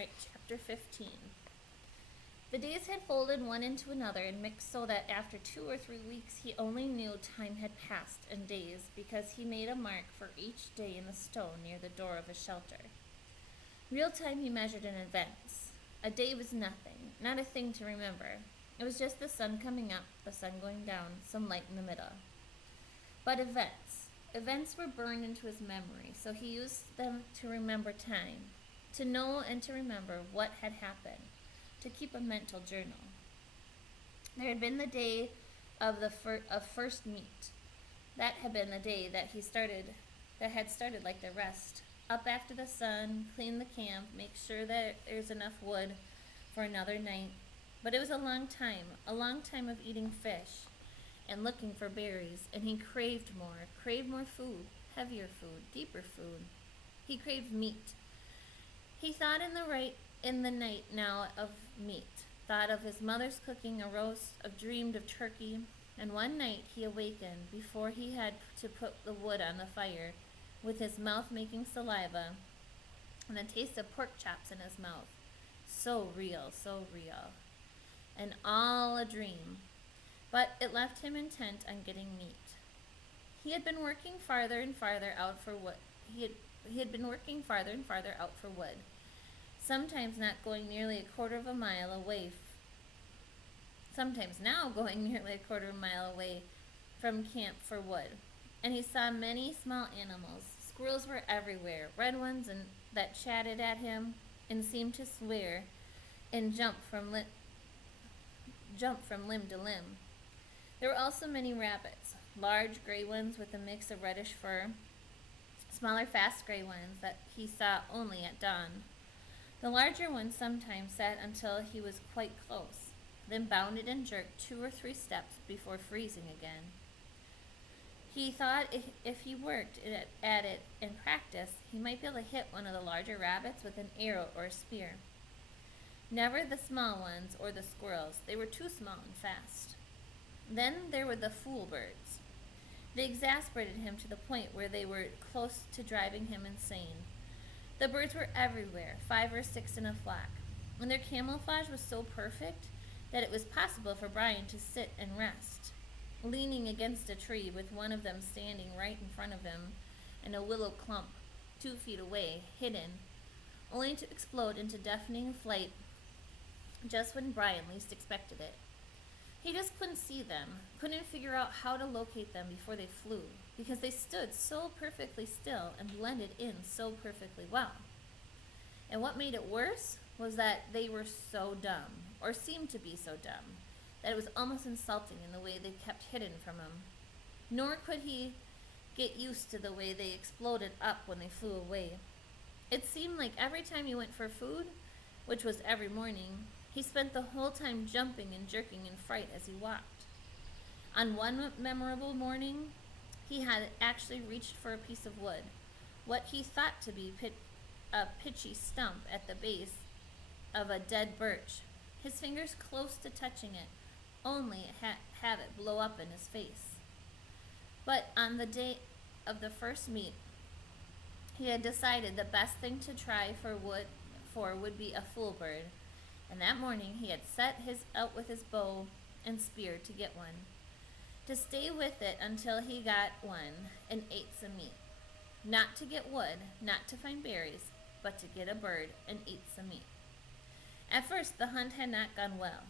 Alright, chapter 15. The days had folded one into another and mixed so that after 2 or 3 weeks he only knew time had passed in days because he made a mark for each day in the stone near the door of his shelter. Real time he measured in events. A day was nothing, not a thing to remember. It was just the sun coming up, the sun going down, some light in the middle. But events were burned into his memory, so he used them to remember time, to know and to remember what had happened, to keep a mental journal. There had been the day of first meet. That had been the day that had started like the rest. Up after the sun, clean the camp, make sure that there's enough wood for another night. But it was a long time of eating fish and looking for berries, and he craved more food, heavier food, deeper food. He craved meat. He thought in the night now of meat, thought of his mother's cooking a roast, dreamed of turkey, and one night he awakened before he had to put the wood on the fire, with his mouth making saliva and the taste of pork chops in his mouth. So real, and all a dream. But it left him intent on getting meat. He had been working farther and farther out for wood. Sometimes now going nearly a quarter of a mile away from camp for wood. And he saw many small animals. Squirrels were everywhere, red ones that chatted at him and seemed to swear and jump from limb to limb. There were also many rabbits, large gray ones with a mix of reddish fur, smaller fast gray ones that he saw only at dawn. The larger ones sometimes sat until he was quite close, then bounded and jerked 2 or 3 steps before freezing again. He thought if he worked at it in practice, he might be able to hit one of the larger rabbits with an arrow or a spear. Never the small ones or the squirrels. They were too small and fast. Then there were the fool birds. They exasperated him to the point where they were close to driving him insane. The birds were everywhere, 5 or 6 in a flock, and their camouflage was so perfect that it was possible for Brian to sit and rest, leaning against a tree with one of them standing right in front of him and a willow clump 2 feet away, hidden, only to explode into deafening flight just when Brian least expected it. He just couldn't see them, couldn't figure out how to locate them before they flew, because they stood so perfectly still and blended in so perfectly well. And what made it worse was that they were so dumb, or seemed to be so dumb, that it was almost insulting in the way they kept hidden from him. Nor could he get used to the way they exploded up when they flew away. It seemed like every time he went for food, which was every morning, he spent the whole time jumping and jerking in fright as he walked. On one memorable morning, he had actually reached for a piece of wood, what he thought to be a pitchy stump at the base of a dead birch, his fingers close to touching it, only have it blow up in his face. But on the day of the first meet, he had decided the best thing to try for would be a fool bird, and that morning he had set out with his bow and spear to get one, to stay with it until he got one and ate some meat. Not to get wood, not to find berries, but to get a bird and eat some meat. At first the hunt had not gone well.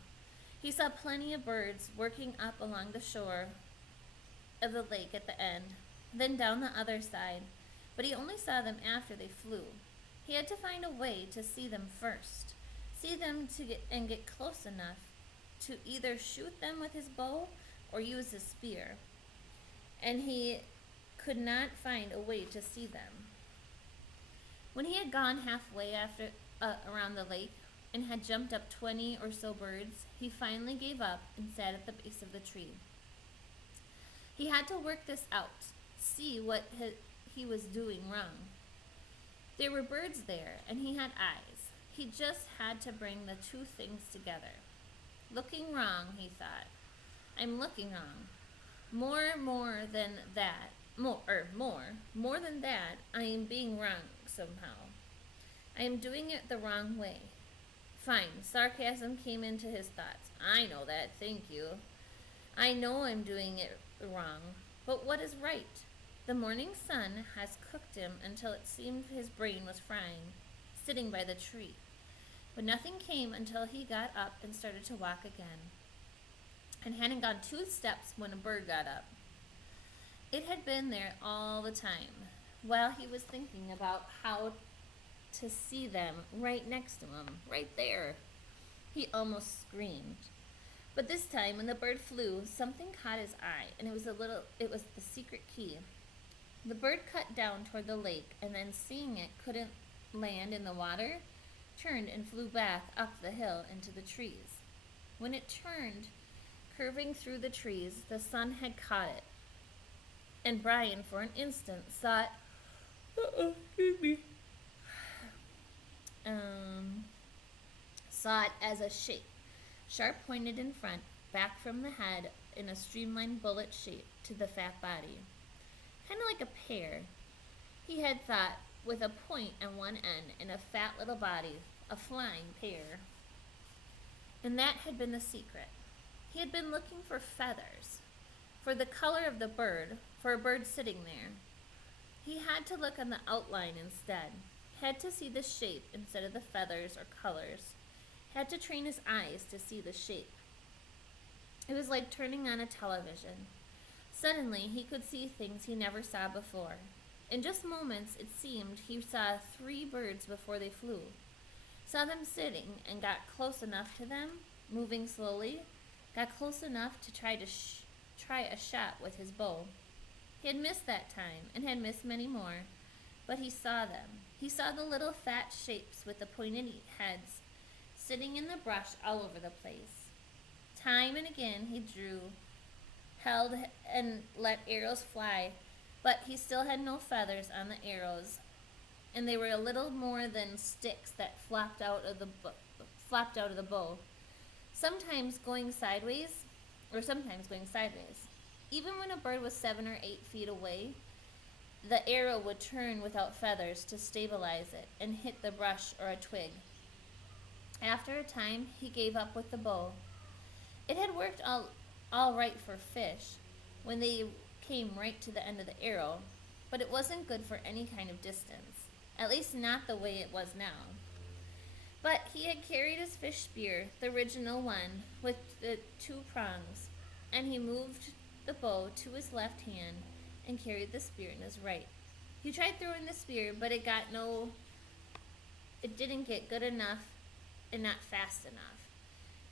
He saw plenty of birds working up along the shore of the lake at the end, then down the other side, but he only saw them after they flew. He had to find a way to see them first, get close enough to either shoot them with his bow or use his spear, and he could not find a way to see them. When he had gone halfway around the lake and had jumped up 20 or so birds, he finally gave up and sat at the base of the tree. He had to work this out, see what he was doing wrong. There were birds there, and he had eyes. He just had to bring the 2 things together. Looking wrong, he thought. I'm looking wrong. More than that, I am being wrong somehow. I am doing it the wrong way. Fine, sarcasm came into his thoughts. I know that, thank you. I know I'm doing it wrong. But what is right? The morning sun has cooked him until it seemed his brain was frying, sitting by the tree. But nothing came until he got up and started to walk again, and hadn't gone 2 steps when a bird got up. It had been there all the time, while he was thinking about how to see them right next to him, right there. He almost screamed. But this time, when the bird flew, something caught his eye, and it was the secret key. The bird cut down toward the lake, and then seeing it couldn't land in the water, turned and flew back up the hill into the trees. When it turned, curving through the trees, the sun had caught it, and Brian, for an instant, excuse me, saw it as a shape, sharp pointed in front, back from the head in a streamlined bullet shape to the fat body. Kind of like a pear, he had thought, with a point on one end and a fat little body, a flying pear. And that had been the secret. He had been looking for feathers, for the color of the bird, for a bird sitting there. He had to look on the outline instead, had to see the shape instead of the feathers or colors, had to train his eyes to see the shape. It was like turning on a television. Suddenly, he could see things he never saw before. In just moments, it seemed he saw 3 birds before they flew. Saw them sitting and got close enough to them, moving slowly, got close enough to try a shot with his bow. He had missed that time and had missed many more, but he saw them. He saw the little fat shapes with the pointed heads sitting in the brush all over the place. Time and again he drew, held, and let arrows fly, but he still had no feathers on the arrows, and they were a little more than sticks that flopped out of the bow, sometimes going sideways. Even when a bird was 7 or 8 feet away, the arrow would turn without feathers to stabilize it and hit the brush or a twig. After a time, he gave up with the bow. It had worked all right for fish when they came right to the end of the arrow, but it wasn't good for any kind of distance, at least not the way it was now. But he had carried his fish spear, the original one, with the 2 prongs, and he moved the bow to his left hand and carried the spear in his right. He tried throwing the spear, but it didn't get good enough and not fast enough.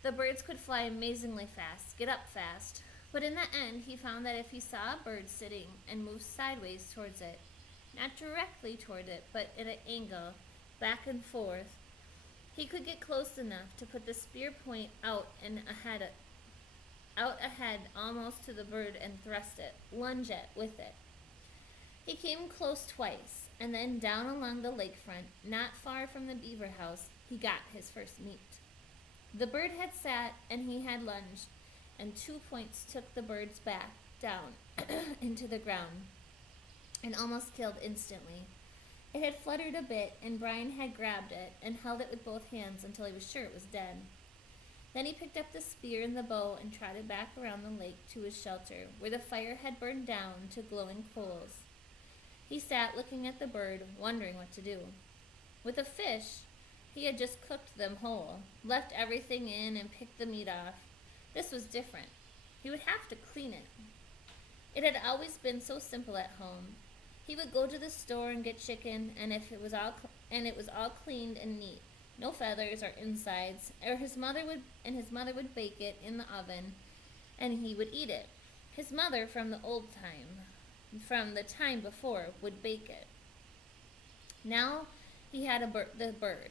The birds could fly amazingly fast, get up fast, but in the end he found that if he saw a bird sitting and moved sideways towards it, not directly toward it, but at an angle, back and forth, he could get close enough to put the spear point out ahead almost to the bird and thrust it, lunge it with it. He came close twice, and then down along the lakefront, not far from the beaver house, he got his first meat. The bird had sat, and he had lunged, and 2 points took the bird's back down into the ground, and almost killed instantly. It had fluttered a bit, and Brian had grabbed it and held it with both hands until he was sure it was dead. Then he picked up the spear and the bow and trotted back around the lake to his shelter, where the fire had burned down to glowing coals. He sat looking at the bird, wondering what to do. With the fish, he had just cooked them whole, left everything in and picked the meat off. This was different. He would have to clean it. It had always been so simple at home. He would go to the store and get chicken, and it was all cleaned and neat, no feathers or insides. Or his mother would bake it in the oven, and he would eat it. His mother, from the time before, would bake it. Now he had the bird,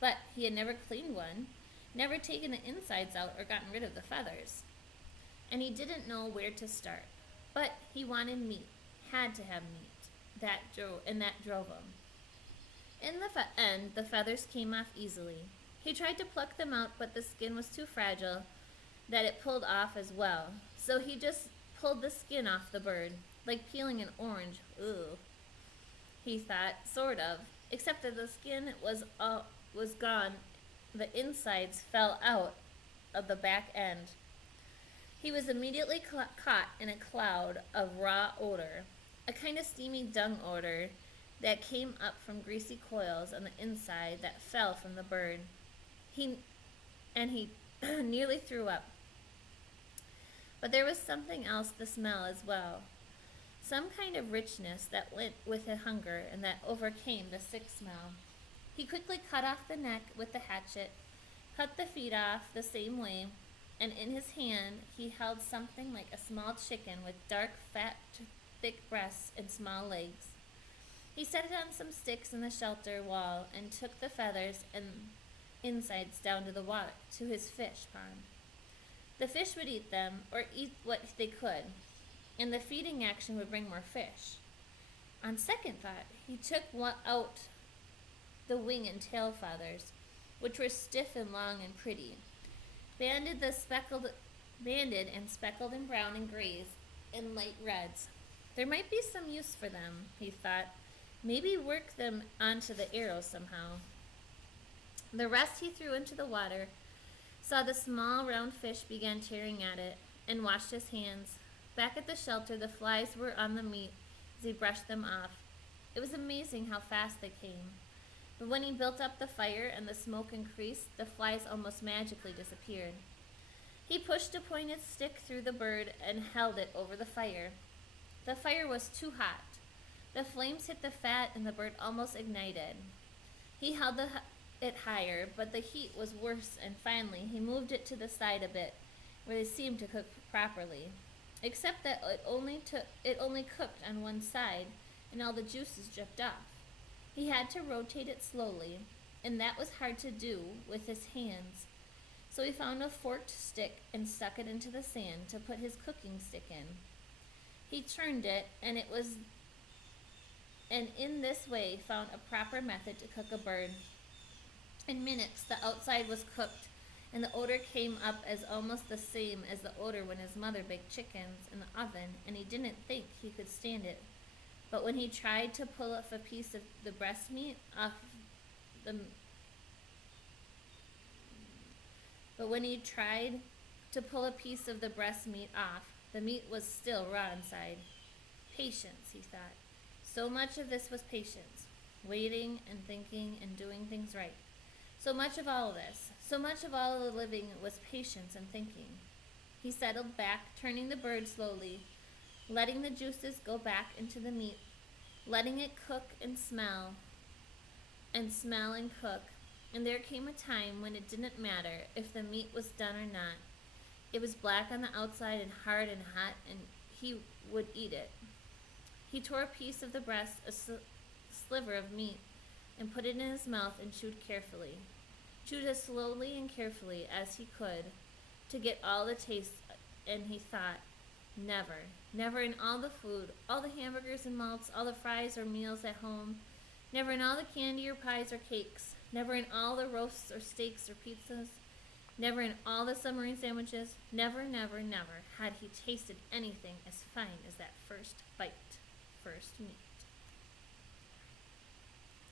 but he had never cleaned one, never taken the insides out or gotten rid of the feathers, and he didn't know where to start. But he wanted meat, had to have meat. That drove him. In the end, the feathers came off easily. He tried to pluck them out, but the skin was too fragile that it pulled off as well. So he just pulled the skin off the bird, like peeling an orange. Ugh, he thought, sort of. except that the skin was gone. The insides fell out of the back end. He was immediately caught in a cloud of raw odor, a kind of steamy dung odor that came up from greasy coils on the inside that fell from the bird. He he nearly threw up. But there was something else the smell as well. Some kind of richness that went with the hunger and that overcame the sick smell. He quickly cut off the neck with the hatchet, cut the feet off the same way, and in his hand he held something like a small chicken with dark, fat, thick breasts and small legs. He set it on some sticks in the shelter wall and took the feathers and insides down to the water, to his fish pond. The fish would eat them, or eat what they could, and the feeding action would bring more fish. On second thought, he took out the wing and tail feathers, which were stiff and long and pretty, banded and speckled in brown and grays and light reds. There might be some use for them, he thought. Maybe work them onto the arrow somehow. The rest he threw into the water, saw the small round fish began tearing at it, and washed his hands. Back at the shelter, the flies were on the meat as he brushed them off. It was amazing how fast they came. But when he built up the fire and the smoke increased, the flies almost magically disappeared. He pushed a pointed stick through the bird and held it over the fire. The fire was too hot. The flames hit the fat and the bird almost ignited. He held it higher, but the heat was worse, and finally he moved it to the side a bit, where it seemed to cook properly, except that it only cooked on one side, and all the juices dripped off. He had to rotate it slowly, and that was hard to do with his hands. So he found a forked stick and stuck it into the sand to put his cooking stick in. He turned it, and in this way found a proper method to cook a bird. In minutes, the outside was cooked, and the odor came up as almost the same as the odor when his mother baked chickens in the oven, and he didn't think he could stand it. But when he tried to pull off a piece of the breast meat off the meat was still raw inside. Patience, he thought. So much of this was patience, waiting and thinking and doing things right. So much of all the living was patience and thinking. He settled back, turning the bird slowly, letting the juices go back into the meat, letting it cook and smell and cook. And there came a time when it didn't matter if the meat was done or not. It was black on the outside and hard and hot, and he would eat it. He tore a piece of the breast, a sliver of meat, and put it in his mouth and chewed as slowly and carefully as he could to get all the taste, and he thought, never in all the food, all the hamburgers and malts, all the fries or meals at home, never in all the candy or pies or cakes, never in all the roasts or steaks or pizzas, never in all the submarine sandwiches, never had he tasted anything as fine as that first meat.